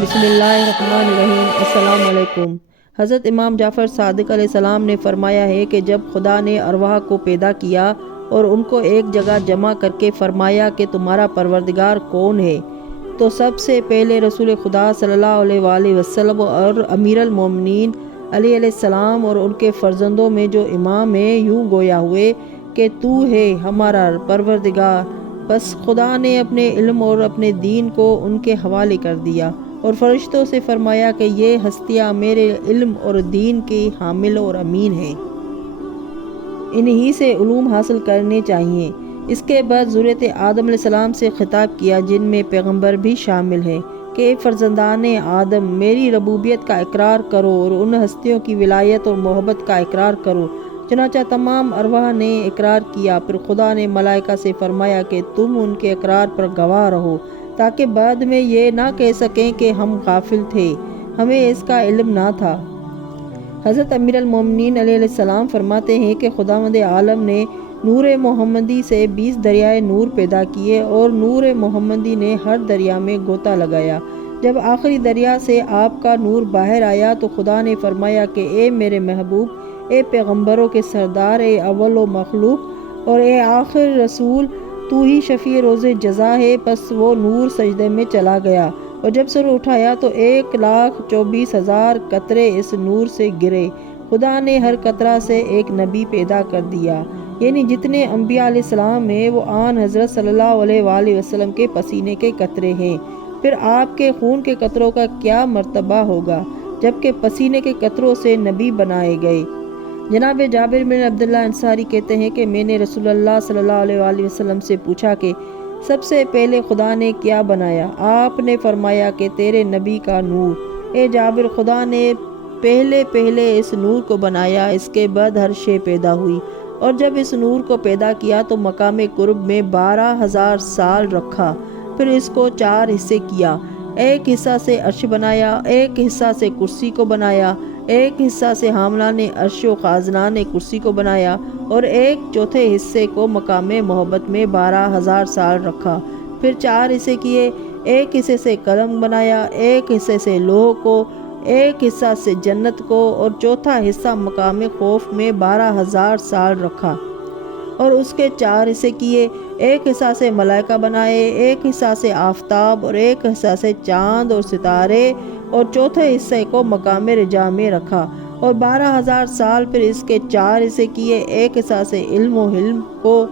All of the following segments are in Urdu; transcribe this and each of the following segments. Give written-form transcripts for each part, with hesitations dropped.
بسم اللہ الرحمن الرحیم۔ السلام علیکم۔ حضرت امام جعفر صادق علیہ السلام نے فرمایا ہے کہ جب خدا نے ارواح کو پیدا کیا اور ان کو ایک جگہ جمع کر کے فرمایا کہ تمہارا پروردگار کون ہے، تو سب سے پہلے رسول خدا صلی اللہ علیہ وآلہ وسلم اور امیر المومنین علی علیہ السلام اور ان کے فرزندوں میں جو امام ہیں یوں گویا ہوئے کہ تو ہے ہمارا پروردگار۔ بس خدا نے اپنے علم اور اپنے دین کو ان کے حوالے کر دیا اور فرشتوں سے فرمایا کہ یہ ہستیاں میرے علم اور دین کی حامل اور امین ہیں، انہی سے علوم حاصل کرنے چاہیے۔ اس کے بعد ذریت آدم علیہ السلام سے خطاب کیا، جن میں پیغمبر بھی شامل ہیں، کہ اے فرزندان آدم، میری ربوبیت کا اقرار کرو اور ان ہستیوں کی ولایت اور محبت کا اقرار کرو۔ چنانچہ تمام ارواح نے اقرار کیا۔ پھر خدا نے ملائکہ سے فرمایا کہ تم ان کے اقرار پر گواہ رہو، تاکہ بعد میں یہ نہ کہہ سکیں کہ ہم غافل تھے، ہمیں اس کا علم نہ تھا۔ حضرت امیر المومنین علیہ السلام فرماتے ہیں کہ خداوند عالم نے نور محمدی سے 20 دریائے نور پیدا کیے اور نور محمدی نے ہر دریا میں غوطہ لگایا۔ جب آخری دریا سے آپ کا نور باہر آیا تو خدا نے فرمایا کہ اے میرے محبوب، اے پیغمبروں کے سردار، اے اول و مخلوق اور اے آخر رسول، تو ہی شفیع روز جزا ہے۔ پس وہ نور سجدے میں چلا گیا اور جب سر اٹھایا تو 1,24,000 قطرے اس نور سے گرے۔ خدا نے ہر قطرہ سے ایک نبی پیدا کر دیا، یعنی جتنے انبیاء علیہ السلام ہیں وہ آن حضرت صلی اللہ علیہ وآلہ وسلم کے پسینے کے قطرے ہیں۔ پھر آپ کے خون کے قطروں کا کیا مرتبہ ہوگا، جبکہ پسینے کے قطروں سے نبی بنائے گئے۔ جناب جابر بن عبداللہ انصاری کہتے ہیں کہ میں نے رسول اللہ صلی اللہ علیہ وآلہ وسلم سے پوچھا کہ سب سے پہلے خدا نے کیا بنایا؟ آپ نے فرمایا کہ تیرے نبی کا نور۔ اے جابر، خدا نے پہلے اس نور کو بنایا، اس کے بعد ہر شے پیدا ہوئی، اور جب اس نور کو پیدا کیا تو مقام قرب میں 12,000 سال رکھا، پھر اس کو 4 حصے کیا۔ ایک حصہ سے عرش بنایا، ایک حصہ سے کرسی کو بنایا، ایک حصہ سے حاملان عرش و خازنان کرسی کو بنایا، اور ایک چوتھے حصے کو مقام محبت میں 12,000 سال رکھا۔ پھر 4 حصے کیے، ایک حصے سے قلم بنایا، ایک حصے سے لوح کو، ایک حصہ سے جنت کو، اور چوتھا حصہ مقام خوف میں 12,000 سال رکھا اور اس کے 4 حصے کیے، ایک حصہ سے ملائکہ بنائے، ایک حصہ سے آفتاب اور ایک حصہ سے چاند اور ستارے، اور چوتھے حصے کو مقام رجا میں رکھا، اور 12,000 سال پھر اس کے 4 حصے کیے، ایک حصہ سے علم و حلم کو،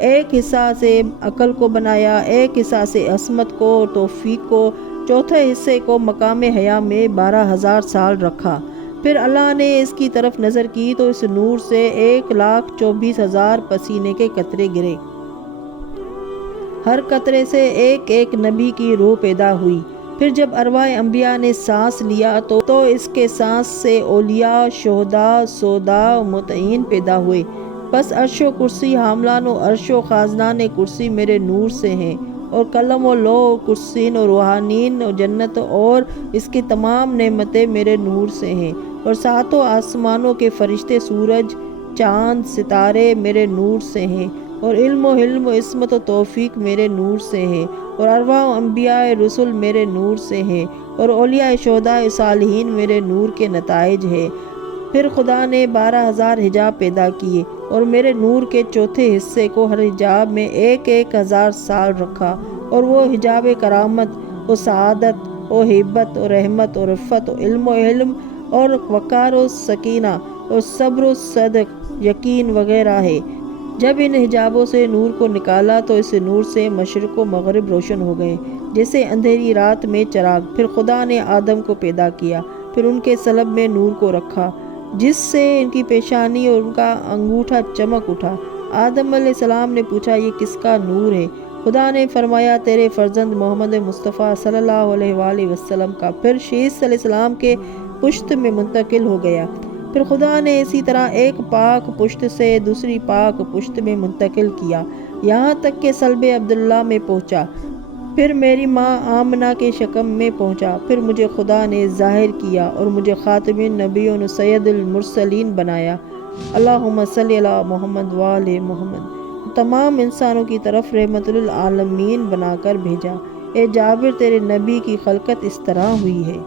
ایک حصہ سے عقل کو بنایا، ایک حصہ سے عصمت کو اور توفیق کو، چوتھے حصے کو مقام حیا میں 12,000 سال رکھا۔ پھر اللہ نے اس کی طرف نظر کی تو اس نور سے 1,24,000 پسینے کے قطرے گرے، ہر قطرے سے ایک ایک نبی کی روح پیدا ہوئی۔ پھر جب ارواح انبیاء نے سانس لیا تو اس کے سانس سے اولیاء، شہداء، سوداء و مطیعین پیدا ہوئے۔ بس عرش و کرسی، حاملان و عرش و خازنان کرسی میرے نور سے ہیں، اور قلم و لوح و کرسین و روحانین و جنت اور اس کی تمام نعمتیں میرے نور سے ہیں، اور 7 آسمانوں کے فرشتے، سورج، چاند، ستارے میرے نور سے ہیں، اور علم و حلم و عصمت و توفیق میرے نور سے ہیں، اور ارواح و انبیاء رسول میرے نور سے ہیں، اور اولیاء، شہداء، صالحین میرے نور کے نتائج ہیں۔ پھر خدا نے 12,000 حجاب پیدا کیے اور میرے نور کے چوتھے حصے کو ہر حجاب میں 1,000 سال رکھا، اور وہ حجاب کرامت و سعادت و ہیبت و رحمت و رفت و علم و علم اور وقار و سکینہ اور صبر و صدق، یقین وغیرہ ہے۔ جب ان حجابوں سے نور کو نکالا تو اس نور سے مشرق و مغرب روشن ہو گئے، جیسے اندھیری رات میں چراغ۔ پھر خدا نے آدم کو پیدا کیا، پھر ان کے صلب میں نور کو رکھا، جس سے ان کی پیشانی اور ان کا انگوٹھا چمک اٹھا۔ آدم علیہ السلام نے پوچھا، یہ کس کا نور ہے؟ خدا نے فرمایا، تیرے فرزند محمد مصطفیٰ صلی اللہ علیہ وآلہ وسلم کا۔ پھر شیث علیہ السلام کے پشت میں منتقل ہو گیا۔ پھر خدا نے اسی طرح ایک پاک پشت سے دوسری پاک پشت میں منتقل کیا، یہاں تک کہ صلب عبداللہ میں پہنچا، پھر میری ماں آمنہ کے شکم میں پہنچا۔ پھر مجھے خدا نے ظاہر کیا اور مجھے خاتم النبیین سید المرسلین بنایا۔ اللہم صلی علی محمد وآل محمد، تمام انسانوں کی طرف رحمت للعالمین بنا کر بھیجا۔ اے جابر تیرے نبی کی خلقت اس طرح ہوئی ہے۔